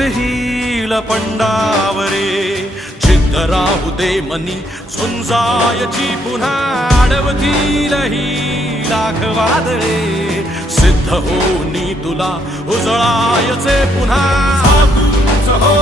hill पंडावरे जिद्द राहू दे मनी झुंजायची पुन्हा अडवतील ही लाख वादळे सिद्ध होनी तुला उजळायचे पुन्हा हो